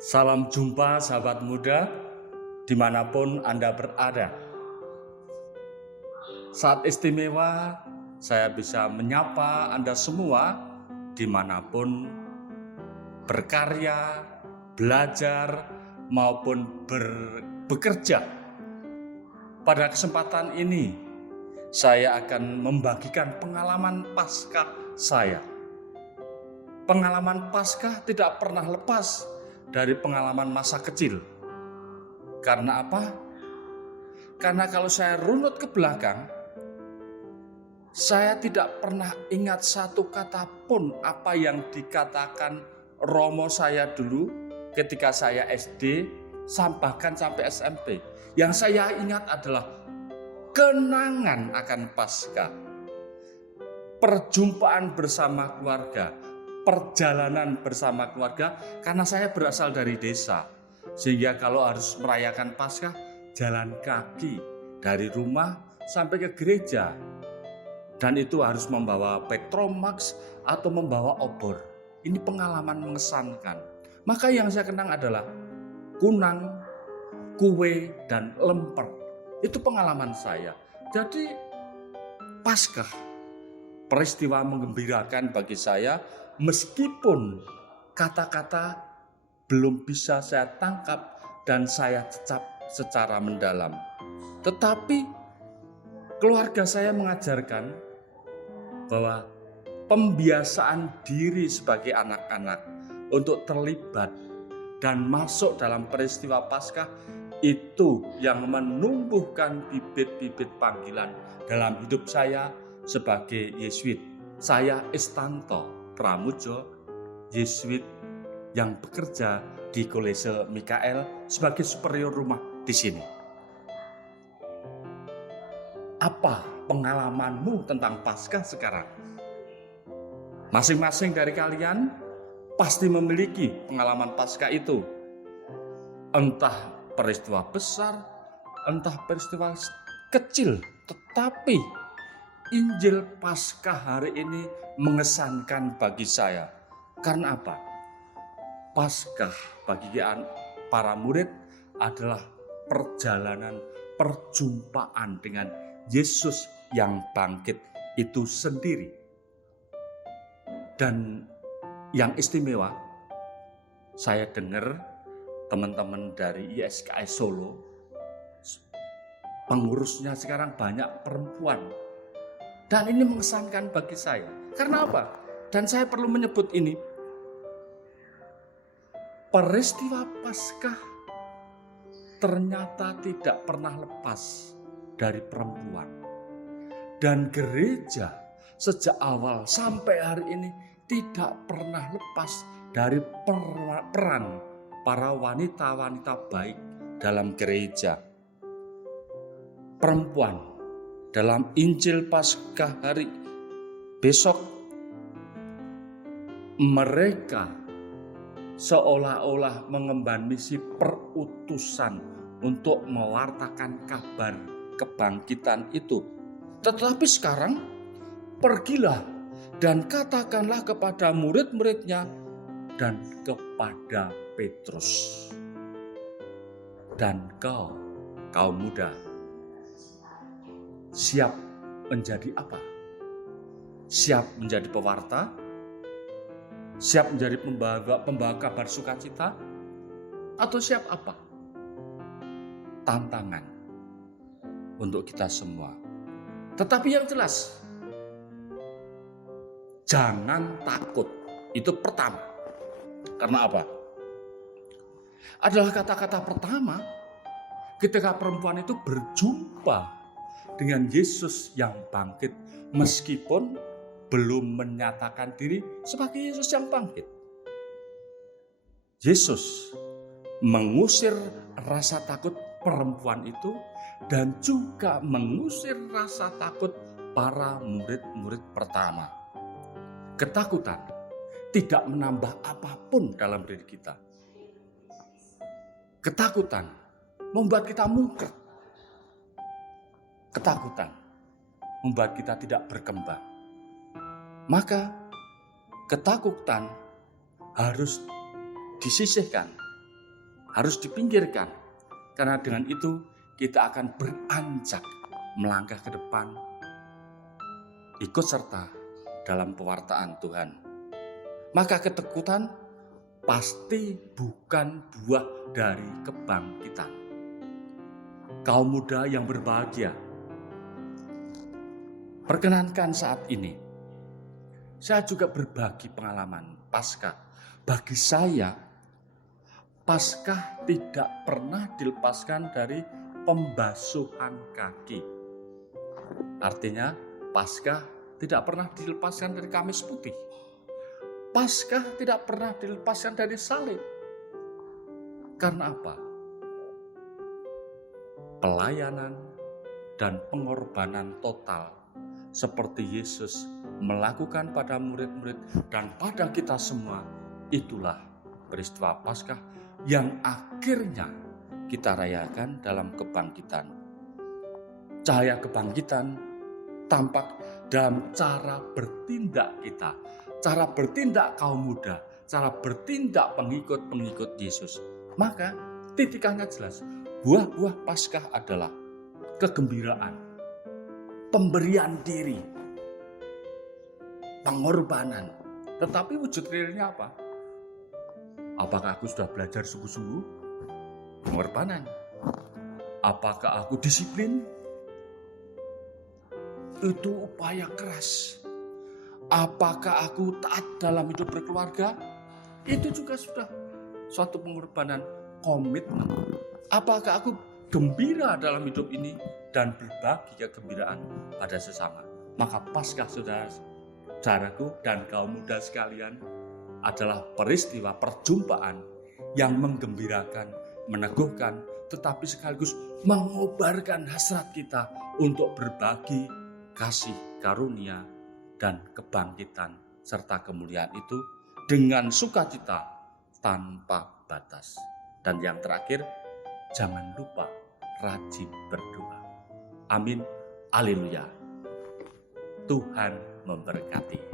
Salam jumpa sahabat muda dimanapun Anda berada. Saat istimewa saya bisa menyapa Anda semua dimanapun berkarya, belajar maupun bekerja. Pada kesempatan ini saya akan membagikan pengalaman Paskah saya. Pengalaman Paskah tidak pernah lepas dari pengalaman masa kecil. Karena apa? Karena kalau saya runut ke belakang, saya tidak pernah ingat satu kata pun apa yang dikatakan romo saya dulu ketika saya SD, bahkan sampai SMP. Yang saya ingat adalah kenangan akan Paskah, perjumpaan bersama keluarga, perjalanan bersama keluarga, karena saya berasal dari desa. Sehingga kalau harus merayakan Paskah, jalan kaki dari rumah sampai ke gereja. Dan itu harus membawa petromax atau membawa obor. Ini pengalaman mengesankan. Maka yang saya kenang adalah kunang, kue, dan lemper. Itu pengalaman saya. Jadi Paskah peristiwa menggembirakan bagi saya, meskipun kata-kata belum bisa saya tangkap dan saya cecap secara mendalam. Tetapi keluarga saya mengajarkan bahwa pembiasaan diri sebagai anak-anak untuk terlibat dan masuk dalam peristiwa Paskah itu yang menumbuhkan bibit-bibit panggilan dalam hidup saya sebagai Yesuit. Saya Istanto Pramujo, Yesuit yang bekerja di Kolese Mikael sebagai superior rumah di sini. Apa pengalamanmu tentang Paskah sekarang? Masing-masing dari kalian pasti memiliki pengalaman Paskah itu. Entah peristiwa besar, entah peristiwa kecil, tetapi Injil Paskah hari ini mengesankan bagi saya. Karena apa? Paskah bagi para murid adalah perjalanan perjumpaan dengan Yesus yang bangkit itu sendiri. Dan yang istimewa, saya dengar teman-teman dari ISKS Solo, pengurusnya sekarang banyak perempuan. Dan ini mengesankan bagi saya. Karena apa? Dan saya perlu menyebut ini. Peristiwa Paskah ternyata tidak pernah lepas dari perempuan. Dan gereja sejak awal sampai hari ini tidak pernah lepas dari peran para wanita-wanita baik dalam gereja. Perempuan dalam Injil Paskah hari besok, mereka seolah-olah mengemban misi perutusan untuk mewartakan kabar kebangkitan itu. Tetapi sekarang, pergilah dan katakanlah kepada murid-muridnya dan kepada Petrus. Dan kau, kaum muda, siap menjadi apa? Siap menjadi pewarta? Siap menjadi pembawa kabar sukacita? Atau siap apa? Tantangan untuk kita semua. Tetapi yang jelas, jangan takut. Itu pertama. Karena apa? Adalah kata-kata pertama ketika perempuan itu berjumpa dengan Yesus yang bangkit, meskipun belum menyatakan diri sebagai Yesus yang bangkit. Yesus mengusir rasa takut perempuan itu dan juga mengusir rasa takut para murid-murid pertama. Ketakutan tidak menambah apapun dalam diri kita. Ketakutan membuat kita mungkret. Ketakutan membuat kita tidak berkembang. Maka ketakutan harus disisihkan harus dipinggirkan. Karena dengan itu kita akan beranjak melangkah ke depan, ikut serta dalam pewartaan Tuhan. Maka ketakutan pasti bukan buah dari kebangkitan. Kaum muda yang berbahagia, perkenankan saat ini saya juga berbagi pengalaman Paskah. Bagi saya, Paskah tidak pernah dilepaskan dari pembasuhan kaki. Artinya, Paskah tidak pernah dilepaskan dari kamis putih. Paskah tidak pernah dilepaskan dari salib. Karena apa? Pelayanan dan pengorbanan total seperti Yesus melakukan pada murid-murid dan pada kita semua, itulah peristiwa Paskah yang akhirnya kita rayakan dalam kebangkitan. Cahaya kebangkitan tampak dalam cara bertindak kita, cara bertindak kaum muda, cara bertindak pengikut-pengikut Yesus. Maka titikannya jelas, buah-buah Paskah adalah kegembiraan, pemberian diri, pengorbanan. Tetapi wujud realnya apa? Apakah aku sudah belajar sungguh-sungguh? Pengorbanan. Apakah aku disiplin? Itu upaya keras. Apakah aku taat dalam hidup berkeluarga? Itu juga sudah suatu pengorbanan, komitmen. Apakah aku gembira dalam hidup ini dan berbagi kegembiraan pada sesama? Maka Paskah saudaraku dan kaum muda sekalian adalah peristiwa perjumpaan yang menggembirakan, meneguhkan, tetapi sekaligus mengobarkan hasrat kita untuk berbagi kasih karunia dan kebangkitan serta kemuliaan itu dengan sukacita tanpa batas. Dan yang terakhir, jangan lupa rajin berdoa. Amin. Haleluya. Tuhan memberkati.